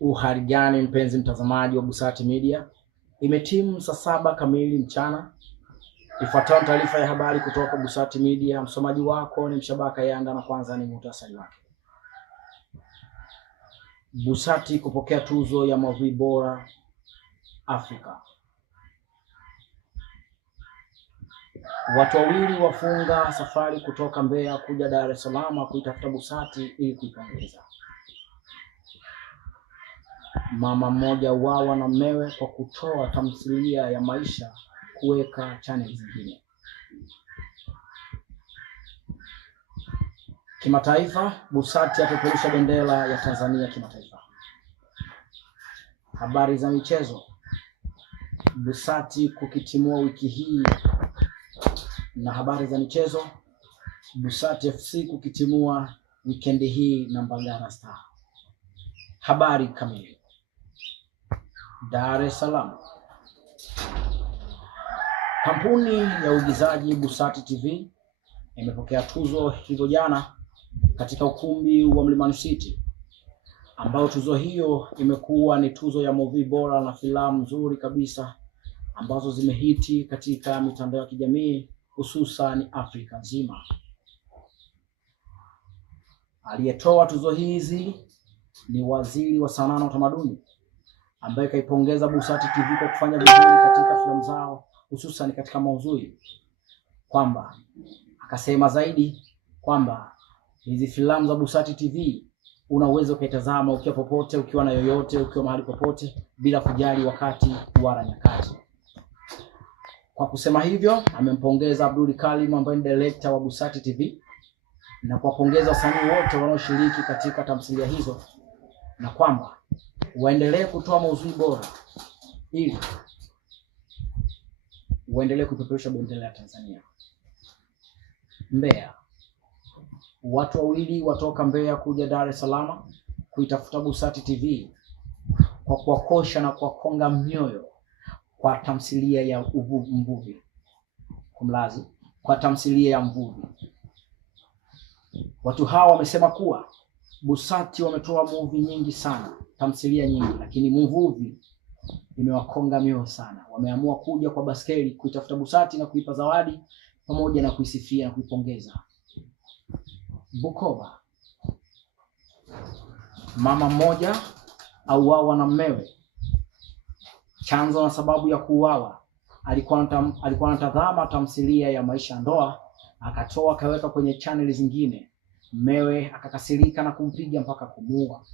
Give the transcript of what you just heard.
Uhali gani mpenzi mtazamaji wa Busati Media? Imetimu saa 7 kamili mchana. Ifuatayo taarifa ya habari kutoka Busati Media. Msomaji wako ni Mshabaka Yanda na kwanza ni muhtasari wake. Busati kupokea tuzo ya maudhui bora Afrika. Watu wawili wafunga safari kutoka Mbeya kuja Dar es Salaam kuitafuta Busati ili kuipongeza. Mama mmoja uawa na mmewe kwa kutoa tamthilia ya maisha kuweka channel zingine. Kimataifa, Busati yapeperusha bendera ya Tanzania kimataifa. Habari za michezo. Busati kukitimua wiki hii. Na habari za michezo, Busati FC kukitimua wikendi hii na Mbagala Star. Habari kamili. Dar es Salaam. Kampuni ya uigizaji Busati TV imepokea tuzo hizo jana katika ukumbi wa Mlimani City, ambao tuzo hiyo imekuwa ni tuzo ya movie bora na filamu nzuri kabisa ambazo zimehiti katika mitandao ya kijamii hususan Afrika nzima. Aliyetoa tuzo hizi ni Waziri wa Sanaa na Utamaduni, ambaye kaipongeza Busati TV kwa kufanya vizuri katika filamu zao hususan katika maudhui, kwamba akasema zaidi kwamba hizi filamu za Busati TV unaweza kuitazama ukiwa popote, ukiwa na yoyote, ukiwa mahali popote bila kujali wakati wala nyakati. Kwa kusema hivyo, amempongeza Abdul Karim ambaye ni director wa Busati TV na kuwapongeza wasanii wote wanaoshiriki katika tamthilia hizo, na kwamba waendelee kutoa maudhui bora ili waendelee kupeperusha bendera ya Tanzania. Mbeya. Watu wawili watoka Mbeya kuja Dar es Salaam kuitafuta Busati TV kwa kuwakosha na kuwakonga mioyo kwa tamthilia ya Mvuvi. Kumlazi kwa tamthilia ya Mvuvi. Watu hawa wamesema kuwa Busati wametoa movie nyingi sana, tamthilia nyingi, lakini Mvuvi imewakonga mioyo sana. Wameamua kuja kwa baskeli kuitafuta Busati na kuipa zawadi pamoja na kuisifia na kuipongeza. Bukoba. Mama mmoja auawa na mmewe. Chanzo na sababu ya kuuawa, alikuwa anatazama tamthilia ya maisha ndoa, akatoa akaweka kwenye channel zingine. Mmewe akakasirika na kumpiga mpaka kumuua.